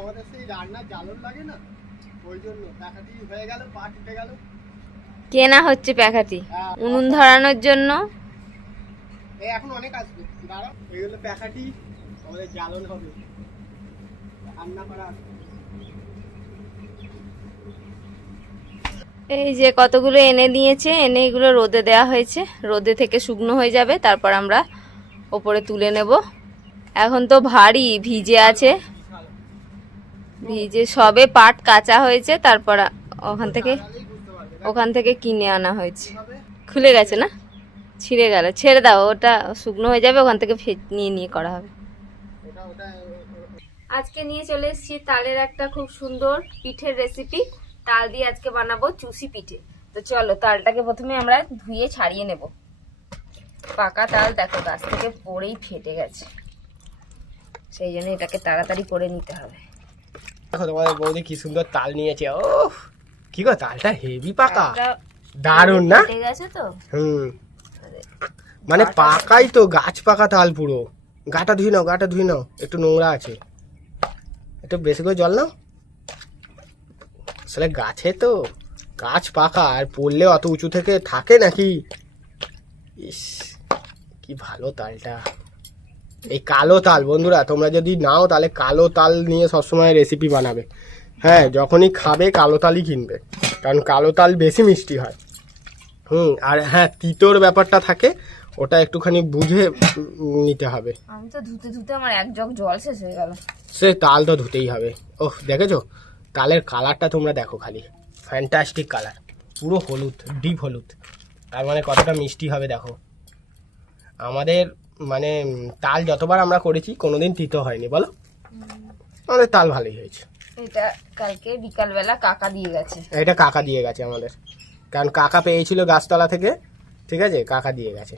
আমাদের সেই রান্নার জ্বালন লাগে না, ওই জন্য প্যাকাটি হয়ে গেল, পা টিপে গেল। কেনা হচ্ছে প্যাকাটি উনুন ধরানোর জন্য। এই এখন অনেক আসবে, দাঁড়াও। এইগুলো প্যাকাটি আমাদের জ্বালন হবে রান্না করার। এই যে কতগুলো এনে দিয়েছে, এনে এগুলো রোদে দেওয়া হয়েছে, রোদে থেকে শুকনো হয়ে যাবে, তারপর আমরা ওপরে তুলে নেব। এখন তো ভারী ভিজে আছে, ভিজে সবে পাট কাঁচা হয়েছে, তারপর ওখান থেকে কিনে আনা হয়েছে। খুলে গেছে না, ছিঁড়ে গেল, ছেড়ে দাও, ওটা শুকনো হয়ে যাবে, ওখান থেকে নিয়ে নিয়ে করা হবে। আজকে নিয়ে চলে এসেছি তালের একটা খুব সুন্দর পিঠের রেসিপি। তাল দিয়ে আজকে বানাবো চুষি পিঠে। তো চলো, তালটাকে প্রথমে আমরা ধুয়ে ছাড়িয়ে নেব। পাকা তাল দেখো গাছ থেকে পড়েই ফেটে গেছে, সেই জন্য এটাকে তাড়াতাড়ি করে নিতে হবে। দেখো তোমাদের বৌদি কি সুন্দর তাল নিয়েছে। ও কি গো, তালটা হেভি পাকা, দারুণ না? ফেটে গেছে তো। মানে পাকাই তো, গাছ পাকা তাল পুরো। গাটা ধুই নাও, গাটা ধুই নাও, একটু নোংরা আছে, একটু বেশি করে জল নাও। আসলে গাছে তো, গাছ পাকা, আর পড়লে অত উঁচু থেকে থাকে নাকি। ইস কি ভালো তালটা। এই কালো তাল বন্ধুরা, তোমরা যদি নাও তাহলে কালো তাল নিয়ে সবসময় রেসিপি বানাবে। হ্যাঁ, যখনই খাবে কালো তালই কিনবে, কারণ কালো তাল বেশি মিষ্টি হয়। আর হ্যাঁ, তিতোর ব্যাপারটা থাকে, ওটা একটুখানি বুঝে নিতে হবে। আমি তো ধুতে ধুতে আমার এক জগ জল শেষ হয়ে গেল। সে তাল তো ধুতেই হবে। ওহ দেখেছো, তালের কালারটা তোমরা দেখো খালি, ফ্যান্টাস্টিক কালার, পুরো হলুদ, ডিপ হলুদ। তার মানে কতটা মিষ্টি হবে দেখো। আমাদের মানে তাল যতবার আমরা করেছি কোনোদিন তিতো হয়নি, বলো? আমাদের তাল ভালোই হয়েছে। এটা কালকে বিকালবেলা কাকা দিয়ে গেছে। এটা কাকা দিয়ে গেছে আমাদের, কারণ কাকা পেয়েছিল গাছতলা থেকে, ঠিক আছে, কাকা দিয়ে গেছে।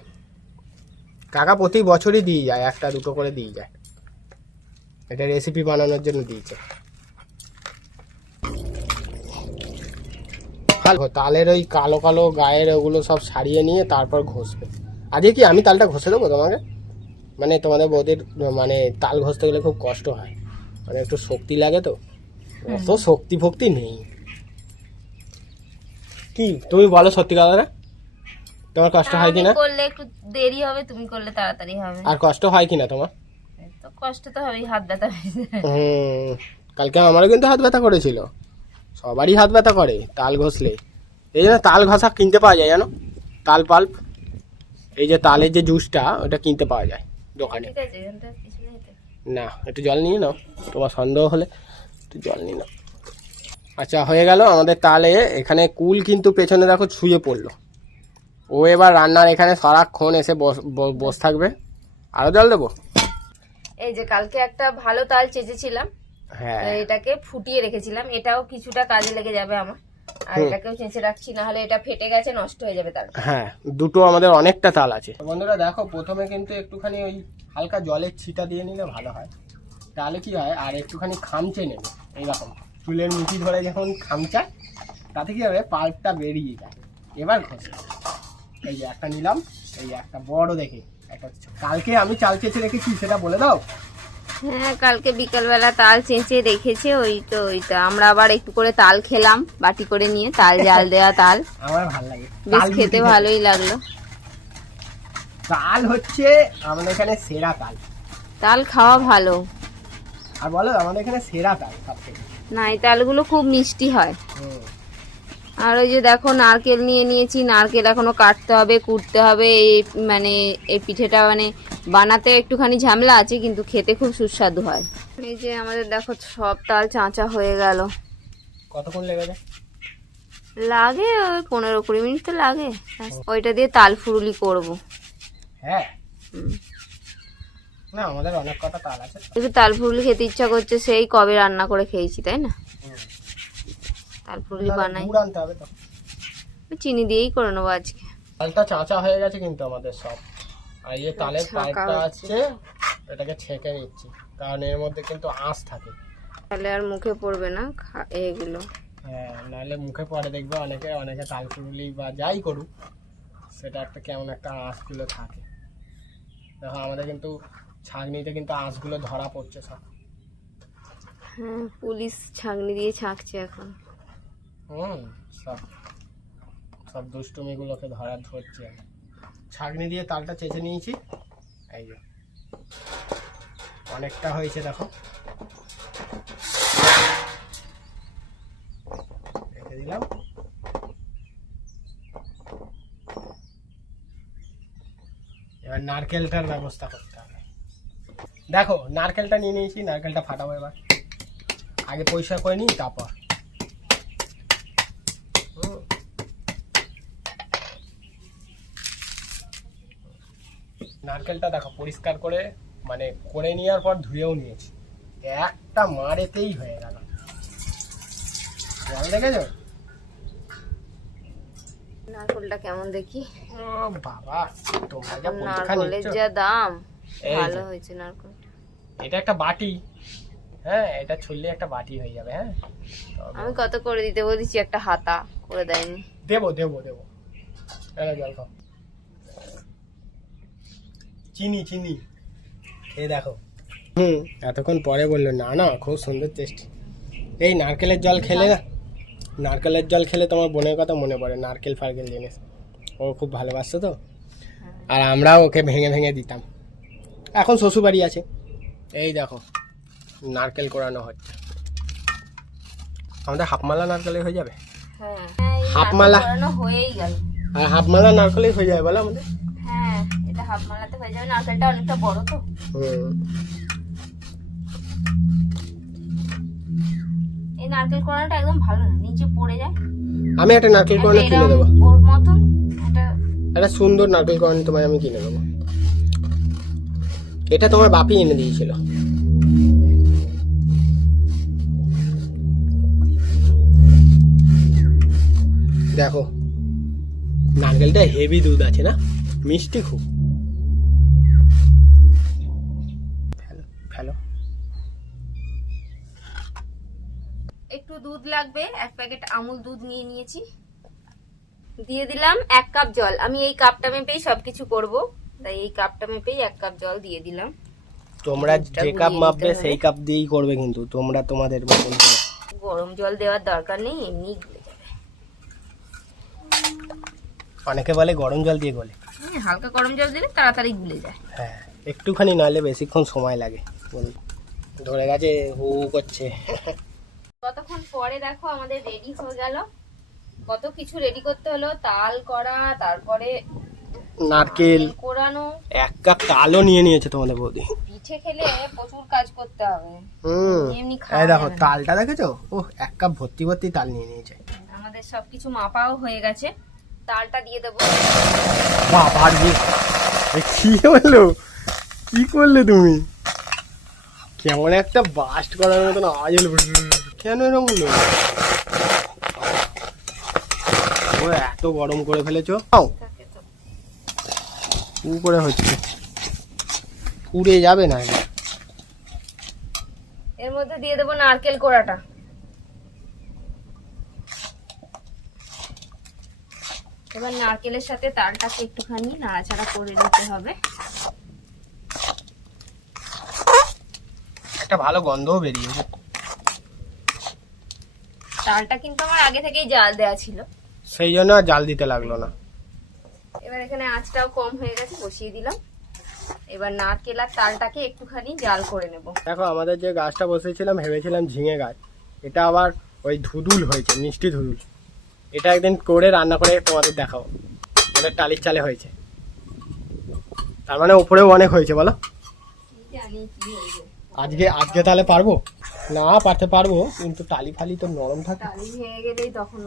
কাকা প্রতি বছরই দিয়ে যায়, একটা দুটো করে দিয়ে যায়, এটা রেসিপি বানানোর জন্য দিয়েছে। তালের ওই কালো কালো গায়ের ওগুলো সব সারিয়ে নিয়ে তারপর ঘষবে। আজকে কি আমি তালটা ঘষে দেবো তোমাকে? মানে তোমাদের বৌদির মানে তাল ঘষতে গেলে খুব কষ্ট হয়, মানে একটু শক্তি লাগে তো, অত শক্তি ফক্তি নেই। কি তুমি বলো সত্যি কথা, তোমার কষ্ট হয় কিনা? করলে একটু দেরি হবে, তুমি করলে তাড়াতাড়ি হবে। আর কষ্ট হয় কিনা তোমার? তো কষ্ট তো হবেই, হাত ব্যথা হয়েছে। কালকে আমারও কিন্তু হাত ব্যথা করেছিল, সবারই হাত ব্যথা করে তাল ঘষলে। এই জন্য তাল ঘষা কিনতে পাওয়া যায় জানো, তাল পাল্প। এই যে তালের যে জুসটা, ওটা কিনতে পাওয়া যায় দোকানে। ঠিক আছে, এখানটা কিছু নেই তো? না, একটু জল নিয়ে নাও, তোমার সন্দেহ হলে একটু জল নিয়ে নাও। আচ্ছা, হয়ে গেল আমাদের তালে। এখানে কুল কিন্তু পেছনে দেখো ছুঁয়ে পড়লো, ও এবার রান্নার এখানে সারাক্ষণ এসে বস থাকবে। আরো জল দেবো? এই যে কালকে একটা ভালো তাল চেঁচেছিলাম, হ্যাঁ, এটাকে ফুটিয়ে রেখেছিলাম, এটাও কিছুটা কাজে লেগে যাবে আমার। আর এটাকেও চেঁচে রাখছি, না হলে এটা ফেটে গেছে, নষ্ট হয়ে যাবে তাল। হ্যাঁ, দুটো আমাদের অনেকটা তাল আছে। বন্ধুরা দেখো, প্রথমে কিন্তু একটুখানি ওই হালকা জলের ছিটা দিয়ে নিলে ভালো হয়, তাহলে কি হয়, আর একটুখানি খামচে নেবে এইরকম, চুলের মুঠি ধরে যখন খামচা, তাতে কি হবে, পাল্পটা বেরিয়ে যায়। এবার ঘষে, এই যে একটা নিলাম, এই একটা বড় দেখে একটা। কালকে আমি চাল চেঁচে রেখেছি, সেটা বলে দাও। হ্যাঁ, কালকে বিকালবেলা তাল চেঁচে রেখেছে, ওই তো আমরা আবার একটু করে তাল খেলাম, বাটি করে নিয়ে, তাল জাল দেওয়া তাল। আমার ভালো লাগে, বেশ খেতে ভালোই লাগলো। তাল হচ্ছে আমাদের এখানে সেরা তাল। তাল খাওয়া ভালো। আর বলো, আমাদের এখানে সেরা তাল সবথেকে। না, এই তালগুলো খুব মিষ্টি হয়। আর ওই যে দেখো, নারকেল নিয়ে নিয়েছি, নারকেল এখনো কাটতে হবে, কুটতে হবে। এই মানে এই পিঠেটা মানে বানাতে একটুখানি ঝামেলা আছে, কিন্তু খেতে খুব সুস্বাদু হয়। এই যে আমাদের দেখো সব তাল চাঁচা হয়ে গেল। কতক্ষণ লেগে যায়? লাগে ওই 15-20 মিনিট তো লাগে। ওইটা দিয়ে তাল ফুরুলি করবো। হ্যাঁ, না আমাদের অনেক কটা তাল আছে। একটু তাল ফুরুলি খেতে ইচ্ছা করছে, সেই কবে রান্না করে খেয়েছি, তাই না? তাল ফুরুলি বানাই, গুড় আনতে হবে তো, চিনি দিয়েই করে নেবো আজকে। তালটা চাঁচা হয়ে গেছে কিন্তু আমাদের সব। আর এই তালের পাইপটা আছে, এটাকে ছেঁকে নিচ্ছি, কারণ এর মধ্যে কিন্তু আঁশ থাকে, তাহলে আর মুখে পড়বে না এগুলো। হ্যাঁ, নাহলে মুখে পড়ে, দেখবে অনেকে তাল ফুরুলি বা যাই করুক, সেটা একটা কেমন একটা আঁশগুলো থাকে। দেখো আমাদের কিন্তু ছাঁকনিতে কিন্তু আঁশগুলো ধরা পড়ছে সব। হ্যাঁ, পুলিশ ছাঁকনি দিয়ে ছাঁকছে এখন। সব সব দুষ্টুমিগুলোকে ধরছে। ছাঁকনি দিয়ে তালটা চেঁচে নিয়েছি, এই যে অনেকটা হয়েছে দেখো, রেখে দিলাম। এবার নারকেলটার ব্যবস্থা করতে হবে। দেখো নারকেলটা নিয়ে নিয়েছি, নারকেলটা ফাটাবো এবার। আগে পরিষ্কার করে নিই তারপর। নারকেলটা দেখো পরিষ্কার করে মানে করে নেওয়ার পর ধুয়েও নিয়েছি, একটা মারেতেই হয়ে গেল। জল দেখেছো নারকেলটা কেমন দেখি? ও বাবা, তোমরা যা পরীক্ষা নারকেলের নিচ্ছ। যা দাম, এই যে। ভালো হয়েছে নারকেল। এটা একটা বাটি, হ্যাঁ এটা ছুললে একটা বাটি হয়ে যাবে। হ্যাঁ আমি কত করে দিতে বলেছি, একটা হাতা করে দেয়নি। দেবো দেবো দেবো। জল খাও। চিনি চিনি এই দেখো। এতক্ষণ পরে বললো না না খুব সুন্দর টেস্টি। এই নারকেলের জল খেলে না, নারকেলের জল খেলে তোমার বোনের কথা মনে পড়ে, নারকেল ফারকেল জিনিস ও খুব ভালোবাসতো তো, আর আমরাও ওকে ভেঙে ভেঙে দিতাম। এখন শ্বশুরবাড়ি আছে, এই দেখো নারকেল কোরানো হচ্ছে। আমাদের হাফমালা নারকেলে হয়ে যাবে। হ্যাঁ, হাফ মালা হয়েই গেল। আর হাফমালা নারকেলেই হয়ে যাবে বলো আমাদের। হ্যাঁ, এটা হাফ মালাতে হয়ে যাবে, নারকেলটা অনেকটা বড় তো। এই নারকেল কোড়ানোটা একদম ভালো না, নিচে পড়ে যায়। আমি একটা নারকেল কোরানো কিনে দেবো, ওর মতন একটা সুন্দর নারকেল কোরানো তোমায় আমি কিনে দেবো। এটা তোমার বাপি এনে দিয়েছিল। দেখো নারকেলটা হেভি দুধ আছে না, মিষ্টি খুব। ফেলো ফেলো। একটু দুধ লাগবে, 1 প্যাকেট আমুল দুধ নিয়ে নিয়েছি। দিয়ে দিলাম 1 কাপ জল। আমি এই কাপটা মেপেই সবকিছু করব, তাই এই কাপটা মেপেই 1 কাপ জল দিয়ে দিলাম। তোমরা যে কাপ মাপবে সেই কাপ দিয়েই করবে, কিন্তু তোমরা তোমাদের মতন করে। গরম জল দেওয়ার দরকার নেই, এমনি গলে যাবে। অনেকে বলে গরম জল দিয়ে গলে, হালকা গরম জল দিলে তাড়াতাড়ি গুলে যায়। হ্যাঁ একটুখানি নাহলে বেশিক্ষণ সময় লাগে। ধরে গেছে হু করছে। কতক্ষণ পরে দেখো আমাদের রেডি হয়ে গেল। কত কিছু রেডি করতে হলো, তাল করা, তারপরে নারকেল কোরানো, 1 কাপ তালও নিয়ে নিয়েছে তোমাদের বৌদি। পিঠে খেলে প্রচুর কাজ করতে হবে। এমনি এই খাওয়া দেখো যাবে না। তালটা দেখেছো, ও 1 কাপ ভর্তি ভর্তি তাল নিয়ে নিয়েছে। আমাদের সবকিছু মাপাও হয়ে গেছে, তালটা দিয়ে দেবো। বাবা রে, কি হলো, কি করলে তুমি? কেমন একটা বাস্ট করার মতন আওয়াজ হলো, কেন এরকম হলো? ও এত গরম করে ফেলেছো, উ করে হচ্ছে, পুড়ে যাবে না? এর মধ্যে দিয়ে দেবো নারকেল কোড়াটা। এবার নারকেলের সাথে তালটাকে একটুখানি নাড়াচাড়া করে নিতে হবে। একটা ভালো গন্ধও বেরিয়েছে। তালটা কিন্তু আমার আগে থেকেই জাল দেওয়া ছিল, সেই জন্য আর জাল দিতে লাগলো না। এবার এখানে আঁচটাও কম হয়ে গেছে, বসিয়ে দিলাম। এবার নারকেল আর তালটাকে একটুখানি জাল করে নেব। দেখো আমাদের যে গাছটা বসেছিলাম ভেবেছিলাম ঝিঙে গাছ, এটা আবার ওই ধুদুল হয়েছে, মিষ্টি ধুদুল। এটা একদিন করে রান্না করে তোমাদের দেখাবো। ওদের টালির চালে হয়েছে, তার মানে উপরেও অনেক হয়েছে বলো। আজকে তাহলে পারবো না, পারতে পারবো, কিন্তু টালি ফালি তো নরম থাকে, টালি ভেঙে গেলেই তখন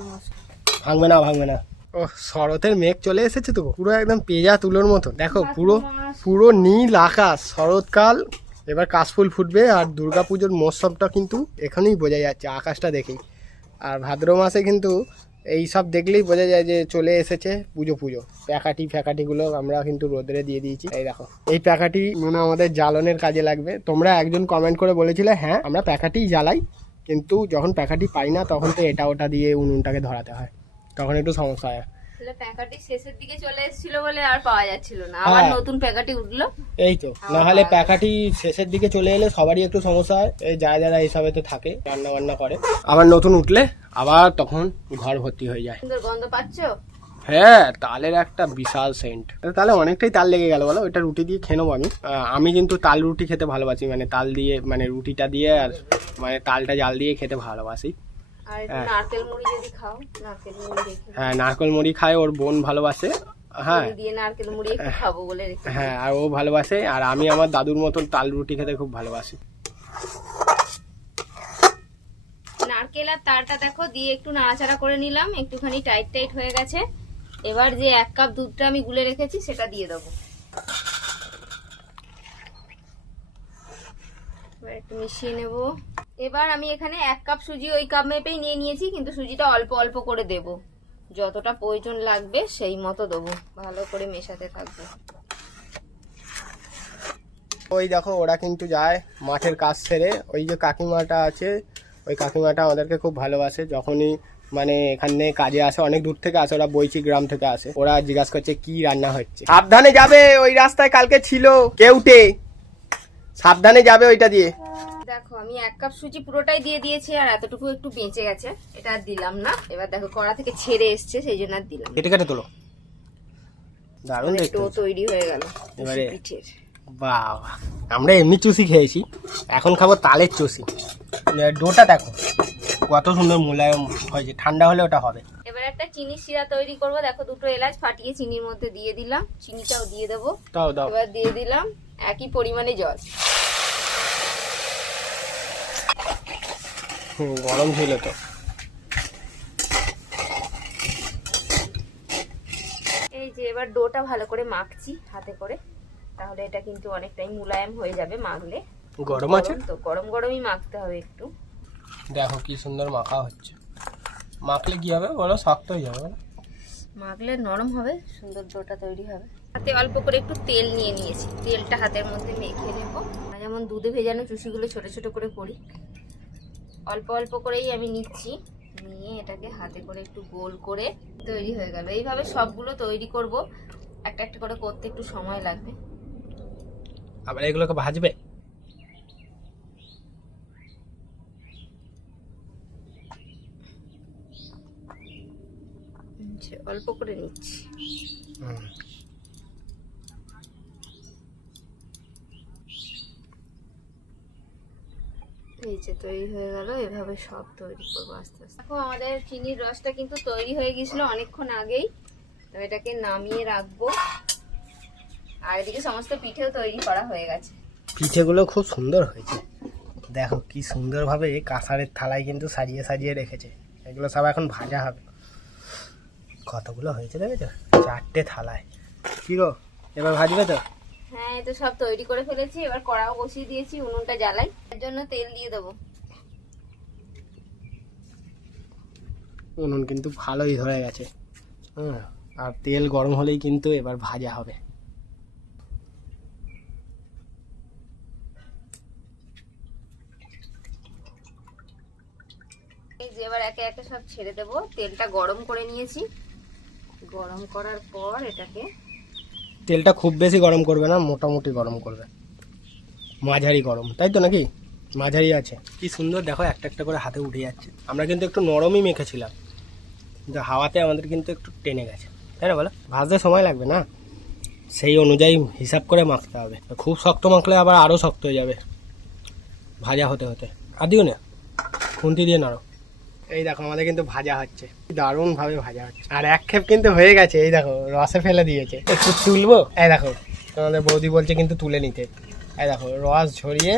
ভাঙবে না ভাঙবে না। ও শরতের মেঘ চলে এসেছে তো, পুরো একদম পেঁজা তুলোর মতো। দেখো পুরো পুরো নীল আকাশ, শরৎকাল। এবার কাশফুল ফুটবে, আর দুর্গাপুজোর মৌসুমটা কিন্তু এখানেই বোঝা যাচ্ছে আকাশটা দেখেই। আর ভাদ্র মাসে কিন্তু এই সব দেখলেই বোঝা যায় যে চলে এসেছে পুজো। প্যাকাটিগুলো আমরা কিন্তু রোদরে দিয়ে দিয়েছি। এই দেখো এই প্যাকাটি মানে আমাদের জ্বালানোর কাজে লাগবে। তোমরা একজন কমেন্ট করে বলেছিলে হ্যাঁ আমরা প্যাকাটি জ্বালাই, কিন্তু যখন প্যাকাটি পাই না তখন তো এটা ওটা দিয়ে উনুনটাকে ধরাতে হয়, তখন একটু সমস্যা হয়। আসলে প্যাকাটি শেষের দিকে চলে এসেছিল বলে আর পাওয়া যাচ্ছিল না, আবার হ্যাঁ। নতুন প্যাকাটি উঠলো। এই তো, না হলে প্যাকাটি শেষের দিকে চলে এলে সবারই একটু সমস্যা হয়, এই যারা যারা এইসবে তো থাকে রান্না বান্না করে, আবার নতুন উঠলে আবার তখন ঘর ভর্তি হয়ে যায়। সুন্দর গন্ধ পাচ্ছো? হ্যাঁ, তালের একটা বিশাল সেন্ট। তাহলে অনেকটাই তাল লেগে গেল বলো, ওটা রুটি দিয়ে খেয়ে নেবো আমি। আমি কিন্তু তাল রুটি খেতে ভালোবাসি, মানে তাল দিয়ে, মানে রুটিটা দিয়ে আর মানে তালটা জাল দিয়ে খেতে ভালোবাসি। আর একটু নারকেল মুড়ি যদি খাও, নারকেল মুড়ি রেখে হ্যাঁ, নারকেল মুড়ি খায়, ওর বোন ভালোবাসে। হ্যাঁ দিয়ে নারকেল মুড়ি একটু খাবো বলে রেখে। হ্যাঁ, আর ও ভালোবাসে, আর আমি আমার দাদুর মতন তাল রুটি খেতে খুব ভালোবাসি। নারকেল আর তারটা দেখো দিয়ে একটু নাড়াচাড়া করে নিলাম, একটুখানি টাইট টাইট হয়ে গেছে। এবার যে 1 কাপ দুধটা আমি গুলে রেখেছি সেটা দিয়ে দেবো। এবার একটু মিশিয়ে নেব। এবার আমি এখানে 1 কাপ সুজি ওই কাপ মেপেই নিয়ে নিয়েছি, কিন্তু সুজিটা অল্প অল্প করে দেব, যতটা প্রয়োজন লাগবে সেই মতো দেবো, ভালো করে মেশাতে থাকবে। ওই দেখো ওরা কিন্তু যায় মাঠের কাজ সেরে, ওই যে কাকিমাটা আছে, ওই কাকিমাটা আমাদেরকে খুব ভালোবাসে। যখনই মানে এখানে কাজে আসে, অনেক দূর থেকে আসে, ওরা বইচি গ্রাম থেকে আসে, ওরা জিজ্ঞাসা করছে কি রান্না হচ্ছে। সাবধানে যাবে, ওই রাস্তায় কালকে ছিল কেউটে, সাবধানে যাবে ওইটা দিয়ে। দেখো আমি 1 কাপ সুজি পুরোটাই দিয়ে দিয়েছি, আর এতটুকু একটু বেঁচে গেছে, এটা আর দিলাম না। এবার দেখো কড়া থেকে ছেড়ে এসছে, সেই জন্য আর দিলাম। কেটে কেটে তোলো, দারুণ দেখতে ডো হচ্ছে। তৈরি হয়ে গেল এবারে পিঠের। বাবা, আমরা এমনি চুষি খেয়েছি, এখন খাবো তালের চুষি। ডোটা দেখো কত সুন্দর মোলায়েম হয়েছে, ঠান্ডা হলে ওটা হবে। এবার একটা চিনি শিরা তৈরি করব। দেখো 2টো এলাচ ফাটিয়ে চিনির মধ্যে দিয়ে দিলাম, চিনিটাও দিয়ে দেবো। দাও দাও। এবার দিয়ে দিলাম একই পরিমাণে জল। গরম ছিল তো। এই যে এবার ডোটা ভালো করে মাখছি হাতে করে, তাহলে এটা কিন্তু অনেকটাই মুলায়েম হয়ে যাবে মাখলে। গরম আছে তো গরম গরমই মাখতে হবে একটু। দেখো কি সুন্দর মাখা হচ্ছে। মাখলে কি হবে বলো, শক্ত হয়ে যাবে। মাখলে নরম হবে, সুন্দর ডোটা তৈরি হবে। হাতে অল্প করে একটু তেল নিয়ে নিয়েছি, তেলটা হাতের মধ্যে মেখে নেব। যেমন দুধে ভেজানো চুষিগুলো ছোট ছোট করে করি, অল্প অল্প করেই আমি নিচ্ছি, নিয়ে এটাকে হাতে করে একটু গোল করে তৈরি হয়ে গেল। এইভাবে সবগুলো তৈরি করব, একটা একটা করে করতে একটু সময় লাগবে। আবার এগুলোকে ভাজবে? অল্প করে নিচ্ছি। এই যে তৈরি হয়ে গেল, এভাবে সব তৈরি করবো আস্তে আস্তে। দেখো আমাদের চিনির রসটা কিন্তু তৈরি হয়ে গেছিল অনেকক্ষণ আগেই, তো এটাকে নামিয়ে রাখবো। আর এদিকে সমস্ত পিঠেও তৈরি করা হয়ে গেছে। পিঠেগুলো খুব সুন্দর হয়েছে, দেখো কি সুন্দরভাবে কাঁসারের থালায় কিন্তু সাজিয়ে সাজিয়ে রেখেছে। এগুলো সব এখন ভাজা হবে। কতগুলো হয়েছে দেখেছো, 4টে থালায়। কি গো, এবার ভাজবে তো? হ্যাঁ, এই তো সব তৈরি করে ফেলেছি। এবার কড়াও বসিয়ে দিয়েছি, উনুনটা জ্বালাই। এর জন্য তেল দিয়ে দেবো। উনুন কিন্তু ভালোই ধরে গেছে। আর তেল গরম হলেই কিন্তু এবার ভাজা হবে। এই যে এবার একে একে সব ছেড়ে দেবো। তেলটা গরম করে নিয়েছি, গরম করার পর এটাকে, তেলটা খুব বেশি গরম করবে না, মোটামুটি গরম করবে, মাঝারি গরম, তাই তো নাকি? মাঝারি আছে। কি সুন্দর দেখো, একটা একটা করে হাতে উঠে যাচ্ছে। আমরা কিন্তু একটু নরমই মেখেছিলাম, কিন্তু হাওয়াতে আমাদের কিন্তু একটু টেনে গেছে, তাই না বলো? ভাজতে সময় লাগবে না, সেই অনুযায়ী হিসাব করে মাখতে হবে। খুব শক্ত মাখলে আবার আরও শক্ত হয়ে যাবে ভাজা হতে হতে। আর দিও না, খুন্তি দিয়ে নাড়ো। এই দেখো আমাদের কিন্তু ভাজা হচ্ছে, দারুণ ভাবে ভাজা হচ্ছে। আর এক খেপ কিন্তু হয়ে গেছে, এই দেখো রসে ফেলে দিয়েছে। একটু তুলবো, এই দেখো তোমাদের বৌদি বলছে কিন্তু তুলে নিতে। এই দেখো রস ঝরিয়ে,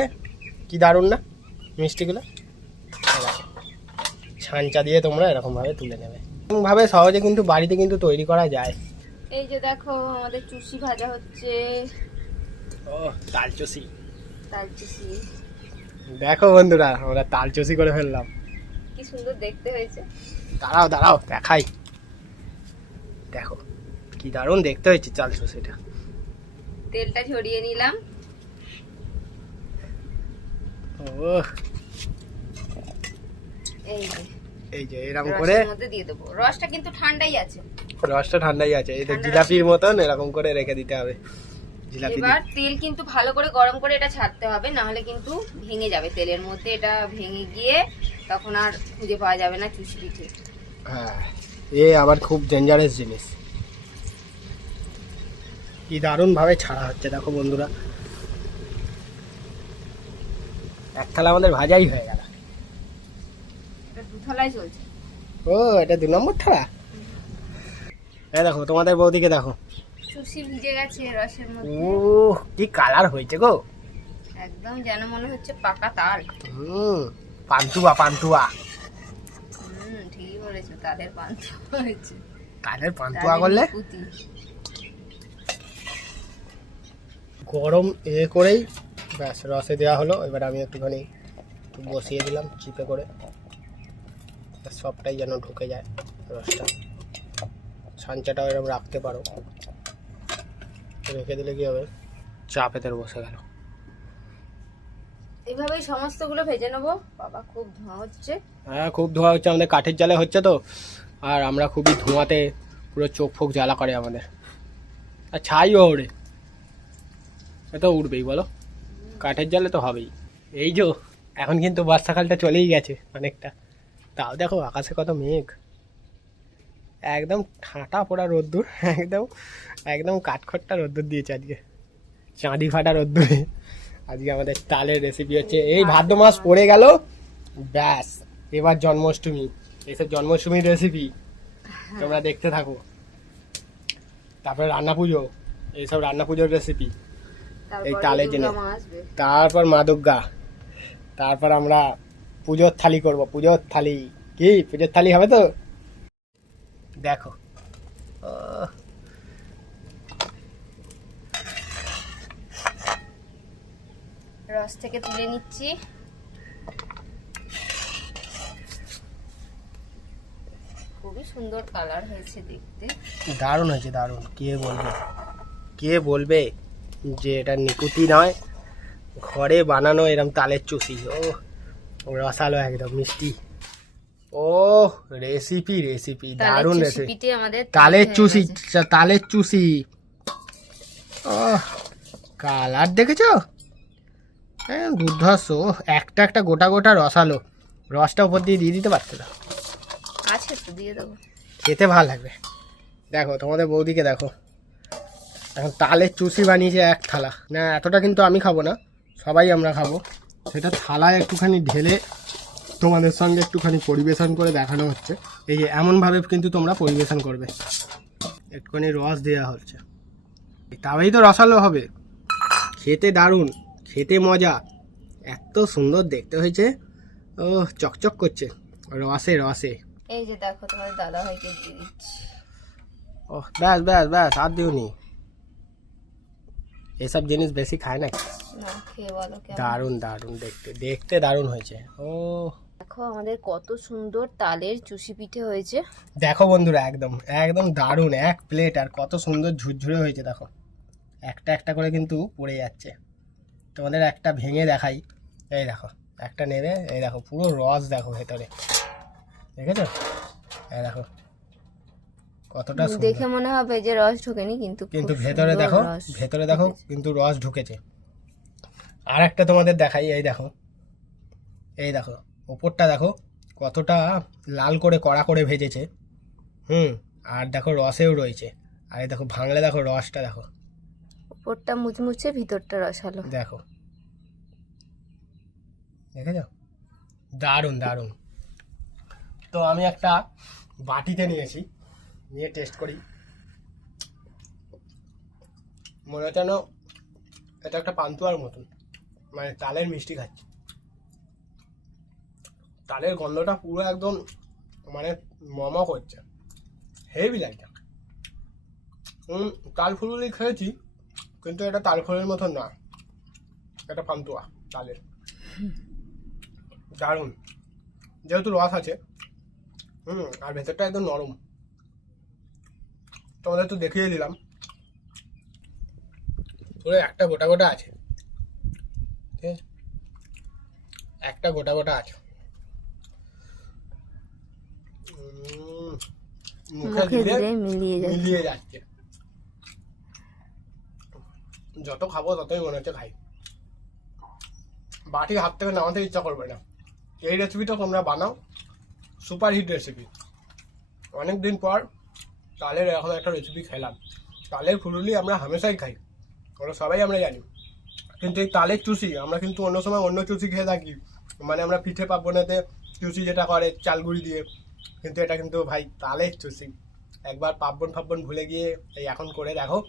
কি দারুণ না মিষ্টিগুলো। এই দেখো ছাঁচা দিয়ে তোমরা এরকম ভাবে তুলে নেবে। এরকম ভাবে সহজে কিন্তু বাড়িতে কিন্তু তৈরি করা যায়। এই যে দেখো আমাদের চুষি ভাজা হচ্ছে। ও তাল চষি, তাল চুষি দেখো বন্ধুরা, আমরা তাল চষি করে ফেললাম। কি সুন্দর দেখতে হয়েছে। দাঁড়াও দাঁড়াও দেখাই, দেখো কি দারুণ দেখতে হয়েছে চাল চষিটা। তেলটা ঝরিয়ে নিলাম। ও এই যে এই যে এরকম রসের করে মধ্যে দিয়ে দেবো। রসটা কিন্তু ঠান্ডাই আছে। রসটা ঠান্ডাই আছে, এই তো ঠান্ডা জিলাপির মতন এরকম করে রেখে দিতে হবে। জিলাপি এবার তেল কিন্তু ভালো করে গরম করে এটা ছাড়তে হবে, না হলে কিন্তু ভেঙে যাবে তেলের মধ্যে, এটা ভেঙে গিয়ে তখন আর খুঁজে পাওয়া যাবে না চুষি পিঠে। হ্যাঁ, এ আবার খুব ডেঞ্জারাস জিনিস। কি দারুণ ভাবে ছাড়া হচ্ছে দেখো বন্ধুরা, এক থালা আমাদের ভাজাই হয়ে গেল। এটা দুথালায় চলছে। ও এটা 2 নম্বর থালা। এই দেখো তোমাদের বৌদিকে দেখো, চুষি ভিজে গেছে রসের ও মধ্যে, কি কালার হয়েছে গো, একদম যেন মনে হচ্ছে পাকা তাল। পান্তুয়া পান্তুয়া, ঠিকই বলেছো, তালের পান্তুয়া হয়েছে। তালের পান্তুয়া করলে পুতি। গরম করেই ব্যাস রসে দেওয়া হলো। এবার আমি একটুখানি বসিয়ে দিলাম চিপে করে, সবটাই যেন ঢুকে যায় রসটা। সাঞ্চাটাও এরকম রাখতে পারো, রেখে দিলে কি হবে, চাপে তেল বসে গেল। এইভাবেই সমস্তগুলো ভেজে নেবো। বাবা খুব ধোঁয়া হচ্ছে। হ্যাঁ খুব ধোঁয়া হচ্ছে, আমাদের কাঠের জালে হচ্ছে তো, আর আমরা খুবই ধোঁয়াতে পুরো চোখ ফোক জ্বালা করে আমাদের, আর ছাইও ওড়ে, এ তো উঠবেই বলো, কাঠের জালে তো হবেই। এই যে এখন কিন্তু বর্ষাকালটা চলেই গেছে অনেকটা, তাও দেখো আকাশে কত মেঘ, একদম ঠাঁটা পোড়া রোদ্দুর, একদম একদম কাঠখট্টা রোদ্দুর দিয়েছে আজকে, চাঁদি ফাটা রোদ্দুরে। আজকে আমাদের তালের রেসিপি হচ্ছে, এই ভাদ্র মাস পড়ে গেল ব্যাস, এবার জন্মাষ্টমী, এইসব জন্মাষ্টমীর রেসিপি তোমরা দেখতে থাকো। তারপরে রান্না পুজো, এইসব রান্না পুজোর রেসিপি এই তালের জন্য, তারপর মা দুর্গা, তারপর আমরা পুজোর থালি করব, পুজোর থালি। কি পুজোর থালি হবে তো দেখো। রস থেকে তুলে নিচ্ছি। খুবই সুন্দর কালার হয়েছে দেখতে, দারুণ হয়েছে দারুণ। কে বলবে, কে বলবে যে এটা নিকুতি নয়, ঘরে বানানো এরকম তালের চুষি। ও রসালো একদম মিষ্টি, ও রেসিপি রেসিপি দারুণ রেসিপি। তালের চুষি, তালের চুষি, ও কালার দেখেছো, দুর্ধর্ষ। একটা একটা গোটা গোটা রসালো, রসটা উপর দিয়ে দিতে পারতো না, আছে তো দিয়ে দেবো, খেতে ভালো লাগবে। দেখো তোমাদের বৌদিকে দেখো, এখন তালের চুষি বানিয়েছে 1 থালা, না এতটা কিন্তু আমি খাবো না, সবাই আমরা খাবো। সেটা থালায় একটুখানি ঢেলে তোমাদের সঙ্গে একটুখানি পরিবেশন করে দেখানো হচ্ছে। এই যে এমনভাবে কিন্তু তোমরা পরিবেশন করবে, একটুখানি রস দেওয়া হচ্ছে, তবেই তো রসালো হবে, খেতে দারুণ, খেতে মজা, এত সুন্দর দেখতে হয়েছে, ও চকচক করছে রসে রসে। এই যে দেখো তোমার দাদা ভাইকে দিয়ে দিচ্ছি। ও ব্যাস ব্যাস ব্যাস, আর দিওনি, এসব জিনিস বেশি খায় না। না খেয়ে বলো কেমন। দারুণ দারুণ, দেখতে দেখতে দারুণ হয়েছে। ও দেখো আমাদের কত সুন্দর তালের চুষি পিঠে হয়েছে। দেখো বন্ধুরা, একদম একদম দারুণ, 1 প্লেট, আর কত সুন্দর ঝুরঝুরে হয়েছে দেখো, একটা একটা করে কিন্তু পড়ে যাচ্ছে। তোমাদের একটা ভেঙে দেখাই, এই দেখো একটা নেড়ে, এই দেখো পুরো রস দেখো ভেতরে, দেখেছো, এই দেখো কতটা সুন্দর। দেখে মনে হবে যে রস ঢোকেনি, কিন্তু কিন্তু খুব ভেতরে সুন্দর দেখো, রস ভেতরে দেখো ঢুকেছে। কিন্তু রস ঢুকেছে। আর একটা তোমাদের দেখাই, এই দেখো, এই দেখো ওপরটা দেখো কতটা লাল করে কড়া করে ভেজেছে, আর দেখো রসেও রয়েছে, আর এই দেখো ভাঙলে দেখো রসটা দেখো, উপরটা মুচমুচে ভিতরটা রসালো। দেখো দেখেছো, দারুণ দারুণ। তো আমি একটা বাটিতে নিয়েছি, নিয়ে টেস্ট করি, মনে হচ্ছে যেন এটা একটা পান্তুয়ার মতন, মানে তালের মিষ্টি খাচ্ছি, তালের গন্ধটা পুরো একদম মানে মমা করছে, হেভি লাগছে। তাল ফুলুরি খেয়েছি, কিন্তু এটা তাল ফুলের মতন না, এটা পান্তুয়া তালের, দারুণ। যেহেতু রস আছে, আর ভেতরটা একদম নরম, তোমাদের তো দেখিয়ে দিলাম, পুরো একটা গোটা গোটা আছে, ঠিক আছে, একটা গোটা গোটা আছে। মুখে মুখে দিলে দিলে মিলিয়ে যাচ্ছে। মিলিয়ে যাচ্ছে। যত খাবো ততই মনে হচ্ছে খাই, বাটি হাত থেকে নামাতে ইচ্ছা করবে না। এই রেসিপিটা তোমরা বানাও, সুপার হিট রেসিপি। অনেকদিন পর তালের এখন একটা রেসিপি খেলাম। তালের ফুলুলি আমরা হামেশাই খাই, ওরা সবাই আমরা জানি, কিন্তু এই তালের চুষি আমরা কিন্তু অন্য সময় অন্য চুষি খেয়ে থাকি, মানে আমরা পিঠে পার্বণেতে চুষি যেটা করে চালগুড়ি দিয়ে, কিন্তু এটা কিন্তু ভাই তালের চুষি। একবার পার্বণ ভুলে গিয়ে এই এখন করে দেখো,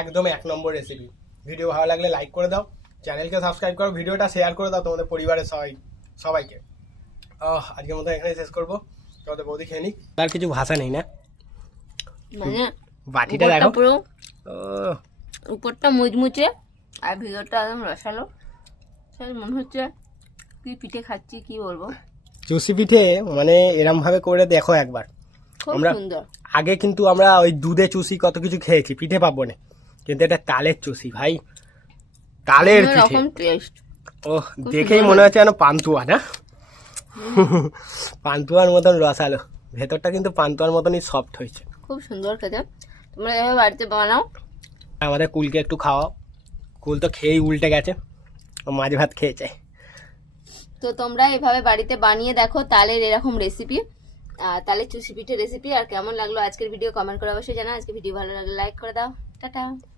একদম 1 নম্বর রেসিপি। ভিডিও ভালো লাগলে লাইক করে দাও, চ্যানেলকে সাবস্ক্রাইব করো, ভিডিওটা শেয়ার করে দাও তোমাদের পরিবারের সবাইকে। আজকের মতো এখানে শেষ করবো, তোমাদের বৌদি খেয়ে নিক। আর কিছু ভাষা নেই না, মানে বাটিটা উপরটা দেখো পুরো ও, উপরটা মুচমুচে আর ভিতরটা একদম রসালো। মনে হচ্ছে কি পিঠে খাচ্ছি, কি বলবো, চুষি পিঠে মানে এরম ভাবে করে দেখো একবার। খুব আমরা সুন্দর। আগে কিন্তু আমরা ওই দুধে চুষি কত কিছু খেয়েছি পিঠে পার্বণে, কিন্তু এটা তালের চুষি ভাই, তালের পিঠে। রকম টেস্ট। ও দেখেই মনে হচ্ছে যেন পান্তুয়া না, পান্তুয়ার মতন রসালো, ভেতরটা কিন্তু পান্তুয়ার মতনই সফট হয়েছে। খুব সুন্দর খেতে, তোমরা এভাবে বাড়িতে বানাও। আমাদের কুলকে একটু খাওয়াও, কুল তো খেয়েই উল্টে গেছে, ও মাছ ভাত খেয়েছে। তো তোমরা এভাবে বাড়িতে বানিয়ে দেখো তালের এরকম রেসিপি, তালের চুষি পিঠে রেসিপি। আর কেমন লাগলো আজকের ভিডিও কমেন্ট করে অবশ্যই জানা। আজকে ভিডিও ভালো লাগলে লাইক করে দাও। টাটা।